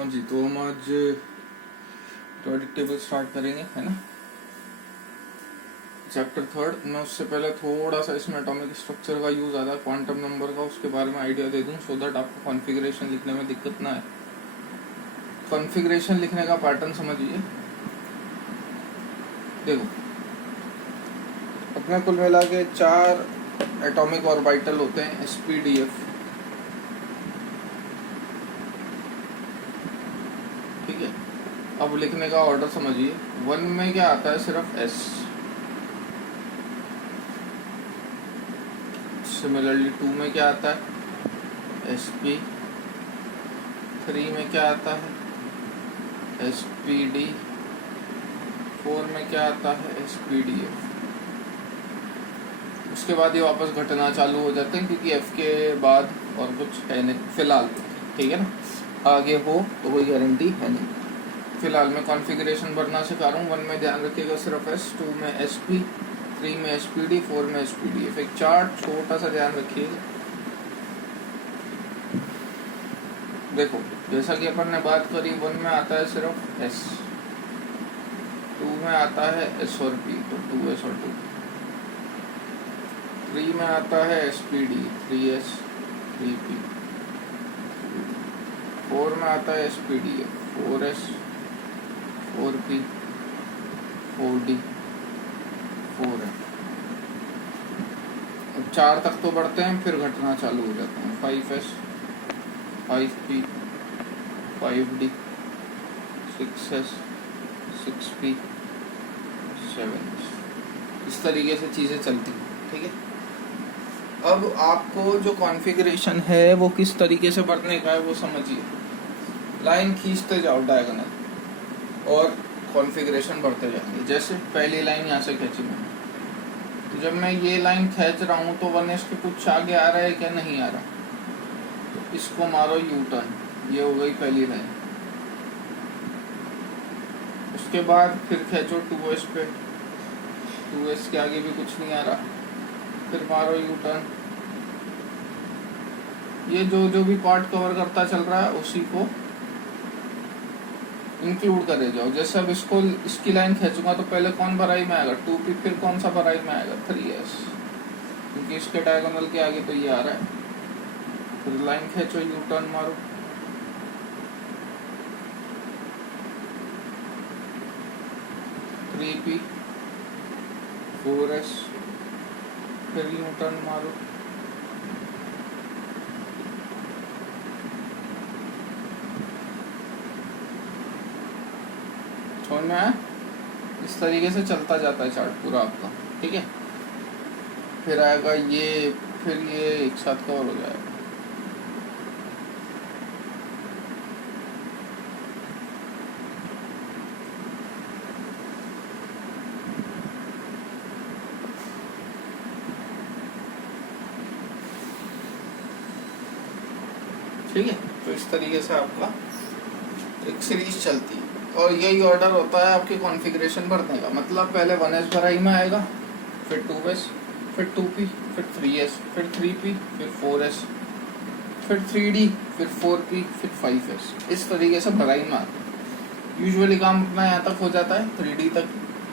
हाँ जी, तो हम आज पीरियोडिक टेबल स्टार्ट करेंगे, है ना। चैप्टर थर्ड में उससे पहले थोड़ा सा इसमें एटॉमिक स्ट्रक्चर का यूज आता है, क्वांटम नंबर का, उसके बारे में आइडिया दे दूं सो दैट आपको कॉन्फ़िगरेशन लिखने में दिक्कत ना आए। कॉन्फ़िगरेशन लिखने का पैटर्न समझिए। देखो, अपने कुल मिला के 4 एटॉमिक ऑर्बिटल होते हैं, SPDF, ठीक है। अब लिखने का ऑर्डर समझिए। 1 में क्या आता है, सिर्फ S। सिमिलरली 2 में क्या आता है, SP। 3 में क्या आता है, SPD। 4 में क्या आता है, SPDF। उसके बाद ये वापस घटना चालू हो जाते हैं, क्योंकि F के बाद और कुछ है नहीं फिलहाल, ठीक है ना। आगे हो तो कोई गारंटी है नहीं। फिलहाल मैं कॉन्फ़िगरेशन भरना सिखा रहा हूँ। 1 में ध्यान रखिएगा सिर्फ S, 2 में SP, 3 में SPD, 4 में SPDF। एक चार्ट छोटा सा ध्यान रखिएगा। देखो, जैसा कि अपन ने बात करी, 1 में आता है सिर्फ S, 2 में आता है S और P, तो 2S और 2। 3 में आता है SPD, 3S, 3P। 4 में आता है SPDF, 4S, 4P, 4D, 4F। अब 4 तक तो बढ़ते हैं, फिर घटना चालू हो जाते हैं। 5S, 5P, 5D, 6S, 6P, 7S। इस तरीके से चीज़ें चलती हैं, ठीक है। अब आपको जो कॉन्फ़िगरेशन है वो किस तरीके से बढ़ने का है वो समझिए। लाइन खींचते जाओ डायगोनल और कॉन्फ़िगरेशन बढ़ते जाएंगे। जैसे पहली लाइन यहाँ से खींची मैंने, तो जब मैं ये लाइन खींच रहा हूँ तो 1S के कुछ आगे आ रहा है क्या, नहीं आ रहा, तो इसको मारो यू टर्न। ये हो गई पहली लाइन। उसके बाद फिर खींचो 2S पे, 2S के आगे भी कुछ नहीं आ रहा, फिर मारो यू टर्न। ये जो भी पार्ट कवर करता चल रहा है उसी को इंक्लूड करे जाओ। जैसे अब इसकी लाइन खींचूंगा तो पहले कौन भराई में आएगा, 2P, फिर कौन सा भराई में आएगा, 3S, क्योंकि इसके डायगोनल के आगे तो ये आ रहा है। फिर लाइन खींचो, यू टर्न मारो, थ्री पी, 4S, फिर यू टर्न मारो, समझ में आया। इस तरीके से चलता जाता है चार्ट पूरा आपका, ठीक है। फिर आएगा ये, फिर ये एक साथ कवर हो जाएगा। ठीक है, तो इस तरीके से आपका एक सीरीज चलती है और यही ऑर्डर होता है आपके कॉन्फ़िगरेशन भरने का। मतलब पहले 1S भराई में आएगा, फिर 2S, फिर 2P, फिर 3S, फिर 3P, फिर 4S, फिर 3D, फिर 4P, फिर 5S। इस तरीके से भराई में आता है। यूजुअली काम अपना यहाँ तक हो जाता है, 3D तक,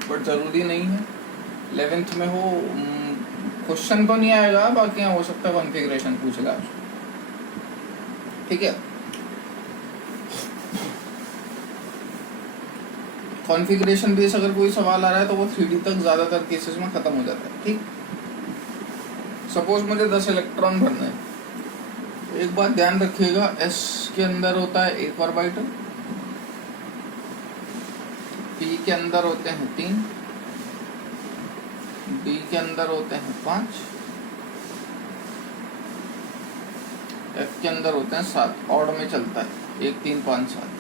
बट ज़रूरी नहीं है। 11th में हो, क्वेश्चन तो नहीं आएगा, बाकी यहाँ हो सकता है कॉन्फ़िगरेशन पूछ ले आपसे, ठीक है। कॉन्फ़िगरेशन बेस अगर कोई सवाल आ रहा है तो वो 3D तक ज़्यादातर केसेस में ख़त्म हो जाता है, ठीक। सपोज मुझे 10 इलेक्ट्रॉन भरना है, तो एक बात ध्यान रखिएगा, S के अंदर होता है 1 ऑर्बिटल, P के अंदर होते हैं 3, D के अंदर होते हैं 5, F के अंदर होते हैं 7। ऑड में चलता है, 1, 3, 5, 7।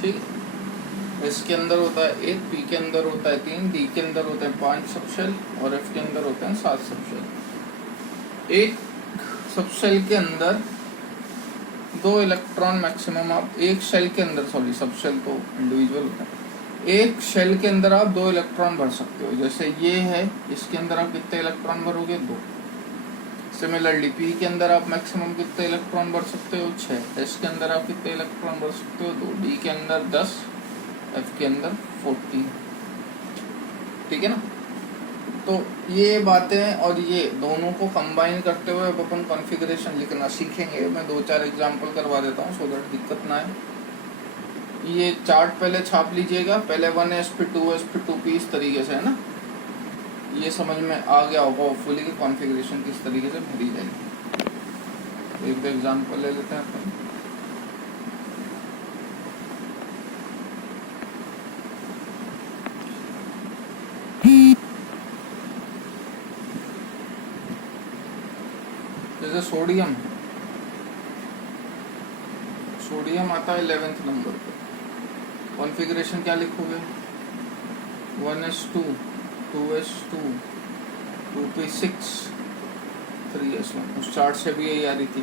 ठीक है। S के अंदर होता है 1, P के अंदर होता है 3, D के अंदर होते हैं 5 सबशेल और F के अंदर होते हैं 7 सबशेल। एक सबशेल के अंदर 2 इलेक्ट्रॉन मैक्सिमम आप एक शेल के अंदर, सॉरी सबशेल तो इंडिविजुअल होता है, एक शेल के अंदर आप 2 इलेक्ट्रॉन भर सकते हो। जैसे ये है, इसके अंदर आप कितने इलेक्ट्रॉन भरोगे? 2। सिमिलरली पी के अंदर आप मैक्सिमम कितने इलेक्ट्रॉन भर सकते हो? 6। एस के अंदर आप कितने इलेक्ट्रॉन भर सकते हो? 2। डी के अंदर 10, एफ के अंदर 14। ठीक है ना? तो ये बातें और ये दोनों को कंबाइन करते हुए अब अपन कॉन्फ़िगरेशन लिखना सीखेंगे। मैं 2-4 एग्जांपल करवा देता हूँ सो दैट दिक्कत ना आए। ये चार्ट पहले छाप लीजिएगा, पहले 1s फिर 2s फिर 2p, इस तरीके से, है ना? ये समझ में आ गया होगा होपफुली कि कॉन्फ़िगरेशन किस तरीके से भरी जाएगी। एक दो एग्जांपल ले लेते हैं अपन। जैसे सोडियम आता है 11th नंबर पे। कॉन्फ़िगरेशन क्या लिखोगे? 1s2 2s2 2p6 3s1। उस चार्ट से भी यही आ रही थी,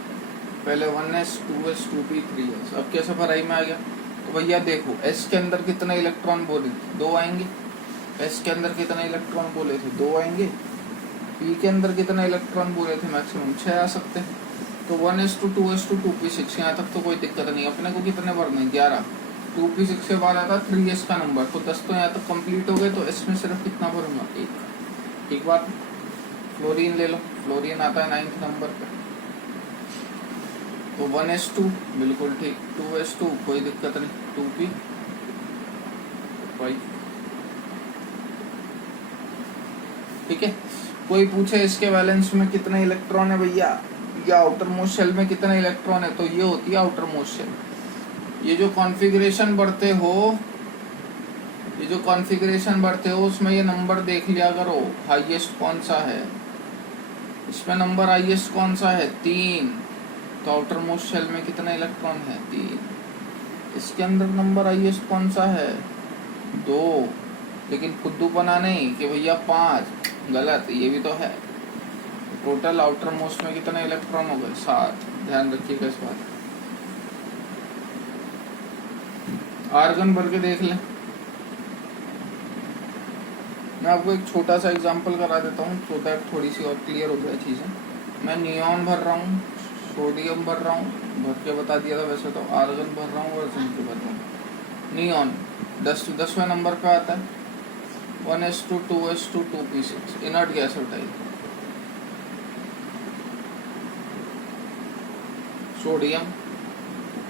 पहले 1s 2s 2p 3s। अब कैसे भराई में आ गया? तो भैया देखो, s के अंदर कितने इलेक्ट्रॉन बोले थे? 2 आएंगे। s के अंदर कितने इलेक्ट्रॉन बोले थे? 2 आएंगे। p के अंदर कितने इलेक्ट्रॉन बोले थे? मैक्सिमम 6 आ सकते हैं। तो 1s2 2s2 2p6, यहाँ तक तो कोई दिक्कत नहीं। अपने को कितने भरने? 11। 2p6 के बाद आता 3s का नंबर, तो 10 तो यहाँ तक कंप्लीट हो गए। तो s में सिर्फ कितना भरूंगा? 1। ठीक बात। फ्लोरीन ले लो, फ्लोरीन आता है 9th नंबर पे। तो 1s2 बिल्कुल ठीक, 2s2 कोई दिक्कत नहीं, 2p5। ठीक है। कोई पूछे इसके वैलेंस में कितने इलेक्ट्रॉन है भैया, या आउटर मोस्ट शेल में कितने इलेक्ट्रॉन है, तो ये होती है आउटर मोस्ट शेल। ये जो कॉन्फ़िगरेशन बढ़ते हो उसमें ये नंबर देख लिया करो, हाईएस्ट कौन सा है। इसमें नंबर हाईएस्ट कौन सा है? 3। तो आउटर मोस्ट शेल में कितने इलेक्ट्रॉन है? 3। इसके अंदर नंबर हाईएस्ट कौन सा है? 2। लेकिन खुद्दूपना नहीं कि भैया 5, गलत, ये भी तो है। टोटल आउटर मोस्ट में कितने इलेक्ट्रॉन हो गए? 7। ध्यान रखिएगा इस बात। आर्गन भर के देख लें। मैं आपको एक छोटा सा एग्जांपल करा देता हूँ सो दैट थोड़ी सी और क्लियर हो जाए चीज़ें। मैं नियॉन भर रहा हूँ, सोडियम भर रहा हूँ, भर के बता दिया था वैसे तो। आर्गन भर रहा हूँ और जिंक भर रहा हूँ। नियॉन 10वें नंबर पे आता है। 1s2 2s2 2p6 inert gas type. Sodium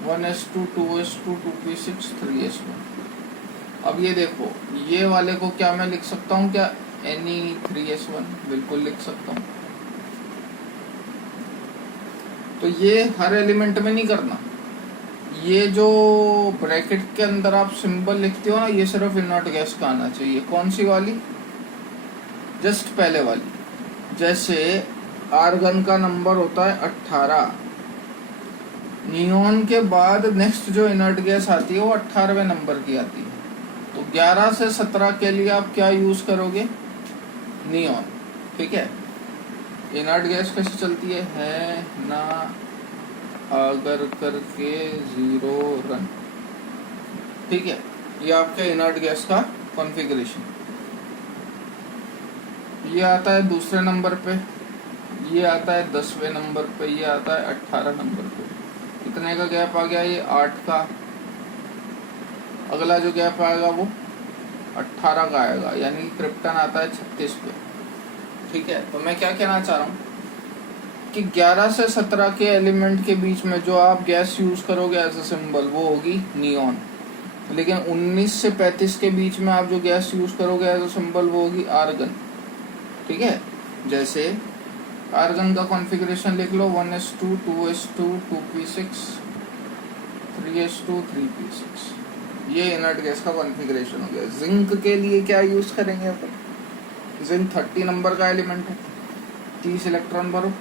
1s2 2s2 2p6 3s1। अब ये देखो, ये वाले को क्या मैं लिख सकता हूँ क्या? Ne3s1 बिल्कुल लिख सकता हूँ। तो ये हर एलिमेंट में नहीं करना। ये जो ब्रैकेट के अंदर आप सिंबल लिखते हो ना, ये सिर्फ इनर्ट गैस का आना चाहिए। कौन सी वाली? जस्ट पहले वाली। जैसे आर्गन का नंबर होता है 18, नियॉन के बाद नेक्स्ट जो इनर्ट गैस आती है वो 18वें नंबर की आती है। तो 11 से 17 के लिए आप क्या यूज करोगे? नियॉन। ठीक है। इनर्ट गैस कैसे चलती है ना अगर करके 0 रन। ठीक है। ये आपके इनर्ट गैस का कॉन्फ़िगरेशन। ये आता है दूसरे नंबर पे, ये आता है 10वें नंबर पे, ये आता है 18 नंबर पे। कितने का गैप आ गया? ये 8 का। अगला जो गैप आएगा वो 18 का आएगा, यानी क्रिप्टन आता है 36 पे। ठीक है। तो मैं क्या कहना चाह रहा हूँ कि 11 से 17 के एलिमेंट के बीच में जो आप गैस यूज करोगे एज अ सिंबल वो होगी नियॉन। लेकिन 19 से 35 के बीच में आप जो गैस यूज करोगे एज अ सिंबल वो होगी आर्गन। ठीक है। जैसे आर्गन का कॉन्फ़िगरेशन लिख लो, 1s2 2s2 2p6 3s2 3p6। ये इनर्ट गैस का कॉन्फ़िगरेशन हो गया। जिंक के लिए क्या यूज करेंगे अपन? जिंक 30 नंबर का एलिमेंट है, 30 इलेक्ट्रॉन भरो।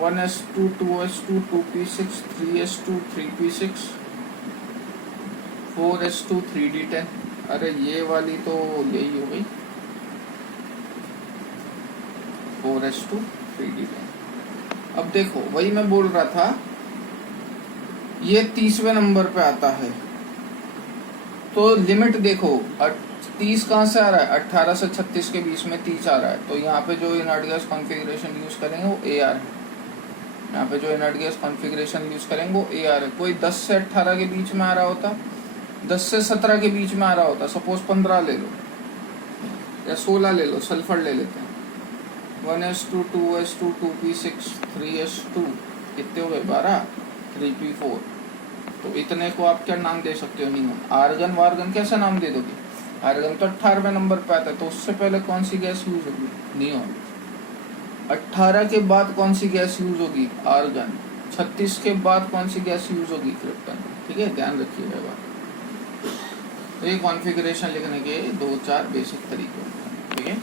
1s2 2s2 2p6 3s2 3p6 4s2 3d10। अरे ये वाली तो यही हो गई, 4s2 3d10। अब देखो, वही मैं बोल रहा था, ये 30वें नंबर पे आता है। तो लिमिट देखो 30 कहाँ से आ रहा है, 18 से 36 के बीच में 30 आ रहा है, तो यहाँ पे जो इनर्ट गैस कॉन्फ़िगरेशन यूज करेंगे वो ए आर है। यहाँ पे जो इनर्ट गैस कॉन्फ़िगरेशन यूज करेंगे वो ए आर है। कोई 10 से 18 के बीच में आ रहा होता, 10 से 17 के बीच में आ रहा होता, सपोज 15 ले लो या 16 ले लो, सल्फर ले लेते हैं, 1s2 2s2 2p6 3s2 कितने हो गए 12, 3p4। तो इतने को आप क्या नाम दे सकते हो, नियॉन। आर्गन वार्गन कैसे नाम दे दोगे, आर्गन तो 18वें नंबर पे आता है, तो उससे पहले कौन सी गैस यूज होगी, नियॉन। 18 के बाद कौन सी गैस यूज होगी, आर्गन। 36 के बाद कौन सी गैस यूज होगी, क्रिप्टन। ठीक है, ध्यान रखिएगा बात। तो ये कॉन्फ़िगरेशन लिखने के 2-4 बेसिक तरीके होते हैं। ठीक है,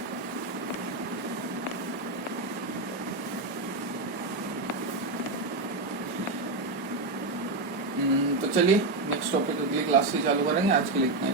तो चलिए नेक्स्ट टॉपिक अगली क्लास से चालू करेंगे। आज के लिए इतना ही।